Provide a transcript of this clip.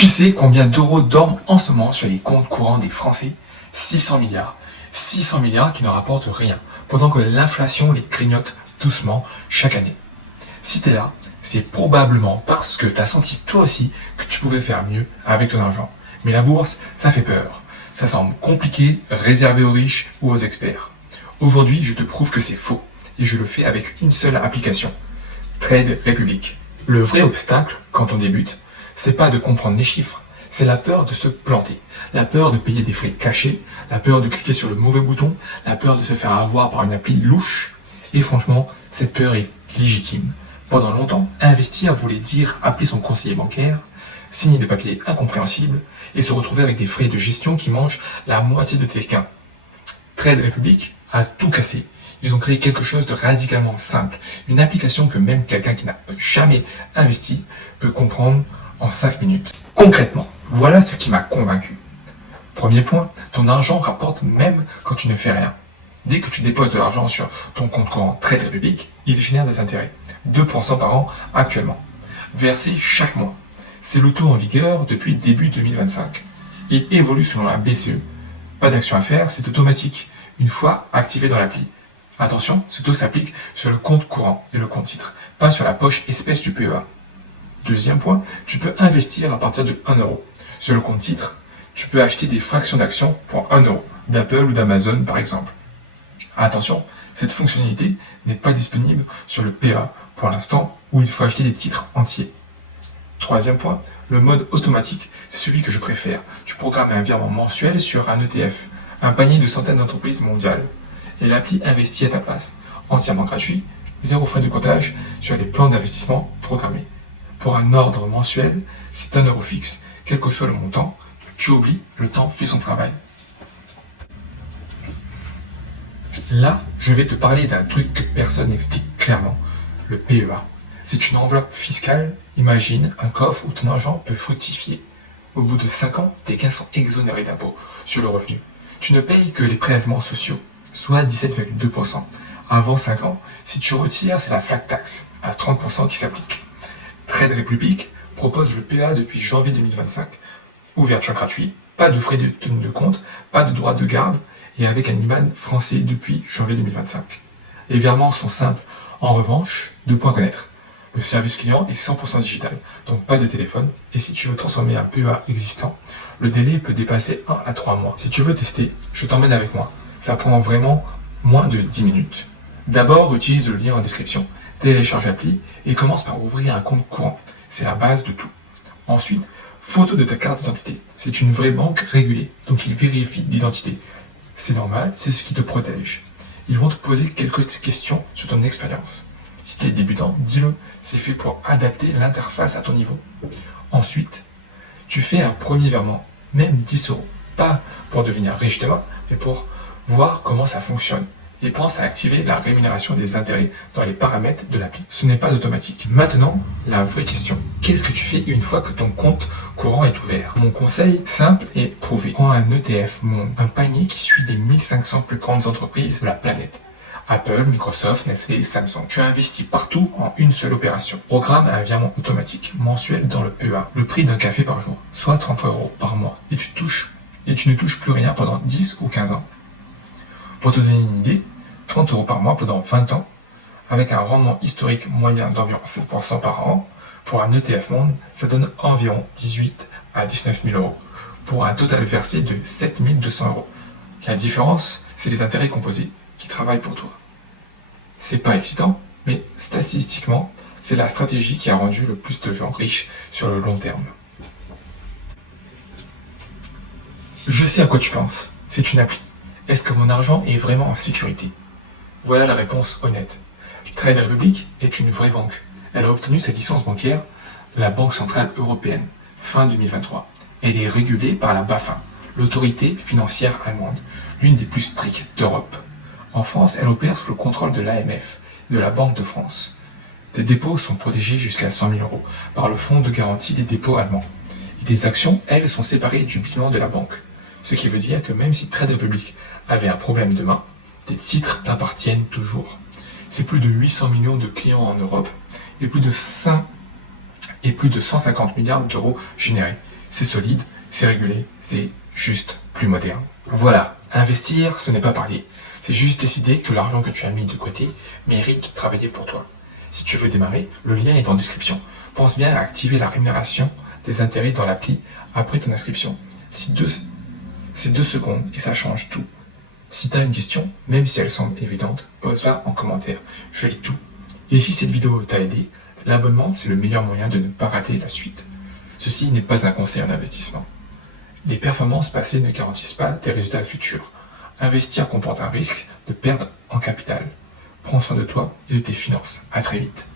Tu sais combien d'euros dorment en ce moment sur les comptes courants des Français? 600 milliards. 600 milliards qui ne rapportent rien, pendant que l'inflation les grignote doucement chaque année. Si t'es là, c'est probablement parce que t'as senti toi aussi que tu pouvais faire mieux avec ton argent. Mais la bourse, ça fait peur. Ça semble compliqué, réservé aux riches ou aux experts. Aujourd'hui, je te prouve que c'est faux. Et je le fais avec une seule application. Trade Republic. Le vrai obstacle, quand on débute, c'est pas de comprendre les chiffres, c'est la peur de se planter, la peur de payer des frais cachés, la peur de cliquer sur le mauvais bouton, la peur de se faire avoir par une appli louche. Et franchement, cette peur est légitime. Pendant longtemps, investir voulait dire appeler son conseiller bancaire, signer des papiers incompréhensibles et se retrouver avec des frais de gestion qui mangent la moitié de tes gains. Trade Republic a tout cassé. Ils ont créé quelque chose de radicalement simple, une application que même quelqu'un qui n'a jamais investi peut comprendre en 5 minutes. Concrètement, voilà ce qui m'a convaincu. Premier point, ton argent rapporte même quand tu ne fais rien. Dès que tu déposes de l'argent sur ton compte courant Trade Republic, il génère des intérêts, 2% par an actuellement, versés chaque mois. C'est le taux en vigueur depuis début 2025. Il évolue selon la BCE. Pas d'action à faire, c'est automatique, une fois activé dans l'appli. Attention, ce taux s'applique sur le compte courant et le compte titre, pas sur la poche espèce du PEA. Deuxième point, tu peux investir à partir de 1 euro. Sur le compte titre, tu peux acheter des fractions d'actions pour 1 euro, d'Apple ou d'Amazon par exemple. Attention, cette fonctionnalité n'est pas disponible sur le PEA pour l'instant où il faut acheter des titres entiers. Troisième point, le mode automatique, c'est celui que je préfère. Tu programmes un virement mensuel sur un ETF, un panier de centaines d'entreprises mondiales. Et l'appli investit à ta place, entièrement gratuit, zéro frais de comptage sur les plans d'investissement programmés. Pour un ordre mensuel, c'est 1 euro fixe, quel que soit le montant. Tu oublies, le temps fait son travail. Là, je vais te parler d'un truc que personne n'explique clairement, le PEA. C'est une enveloppe fiscale, imagine un coffre où ton argent peut fructifier. Au bout de 5 ans, tes gains sont exonérés d'impôts sur le revenu. Tu ne payes que les prélèvements sociaux, soit 17,2%. Avant 5 ans, si tu retires, c'est la flat tax, à 30% qui s'applique. Trade Republic propose le PEA depuis janvier 2025. Ouverture gratuite, pas de frais de tenue de compte, pas de droit de garde, et avec un IBAN français depuis janvier 2025. Les virements sont simples. En revanche, 2 points à connaître. Le service client est 100% digital, donc pas de téléphone, et si tu veux transformer un PEA existant, le délai peut dépasser 1 à 3 mois. Si tu veux tester, je t'emmène avec moi. Ça prend vraiment moins de 10 minutes. D'abord, utilise le lien en description, télécharge l'appli et commence par ouvrir un compte courant. C'est la base de tout. Ensuite, photo de ta carte d'identité. C'est une vraie banque régulée, donc ils vérifient l'identité. C'est normal, c'est ce qui te protège. Ils vont te poser quelques questions sur ton expérience. Si tu es débutant, dis-le, c'est fait pour adapter l'interface à ton niveau. Ensuite, tu fais un premier virement, même 10 euros. Pas pour devenir riche demain, mais pour voir comment ça fonctionne. Et pense à activer la rémunération des intérêts dans les paramètres de l'appli. Ce n'est pas automatique. Maintenant, la vraie question. Qu'est-ce que tu fais une fois que ton compte courant est ouvert? Mon conseil simple et prouvé. Prends un ETF Monde, un panier qui suit les 1500 plus grandes entreprises de la planète. Apple, Microsoft, Nestlé, Samsung. Tu investis partout en une seule opération. Programme un virement automatique mensuel dans le PEA. Le prix d'un café par jour, soit 30 euros par mois. Et tu ne touches plus rien pendant 10 ou 15 ans. Pour te donner une idée, 30 euros par mois pendant 20 ans, avec un rendement historique moyen d'environ 7% par an, pour un ETF Monde, ça donne environ 18 à 19 000 euros, pour un total versé de 7 200 euros. La différence, c'est les intérêts composés qui travaillent pour toi. C'est pas excitant, mais statistiquement, c'est la stratégie qui a rendu le plus de gens riches sur le long terme. Je sais à quoi tu penses, c'est une appli. Est-ce que mon argent est vraiment en sécurité? Voilà la réponse honnête. Trade Republic est une vraie banque. Elle a obtenu sa licence bancaire de la Banque Centrale Européenne, fin 2023. Elle est régulée par la BaFin, l'autorité financière allemande, l'une des plus strictes d'Europe. En France, elle opère sous le contrôle de l'AMF et de la Banque de France. Tes dépôts sont protégés jusqu'à 100 000 euros par le Fonds de garantie des dépôts allemands. Et tes actions, elles, sont séparées du bilan de la banque. Ce qui veut dire que même si Trade Republic avait un problème demain, tes titres t'appartiennent toujours. C'est plus de 800 millions de clients en Europe et plus de 150 milliards d'euros générés. C'est solide, c'est régulé, c'est juste plus moderne. Voilà, investir, ce n'est pas parier. C'est juste décider que l'argent que tu as mis de côté mérite de travailler pour toi. Si tu veux démarrer, le lien est en description. Pense bien à activer la rémunération des intérêts dans l'appli après ton inscription. C'est 2 secondes et ça change tout. Si tu as une question, même si elle semble évidente, pose-la en commentaire. Je lis tout. Et si cette vidéo t'a aidé, l'abonnement c'est le meilleur moyen de ne pas rater la suite. Ceci n'est pas un conseil en investissement. Les performances passées ne garantissent pas des résultats futurs. Investir comporte un risque de perdre en capital. Prends soin de toi et de tes finances. À très vite.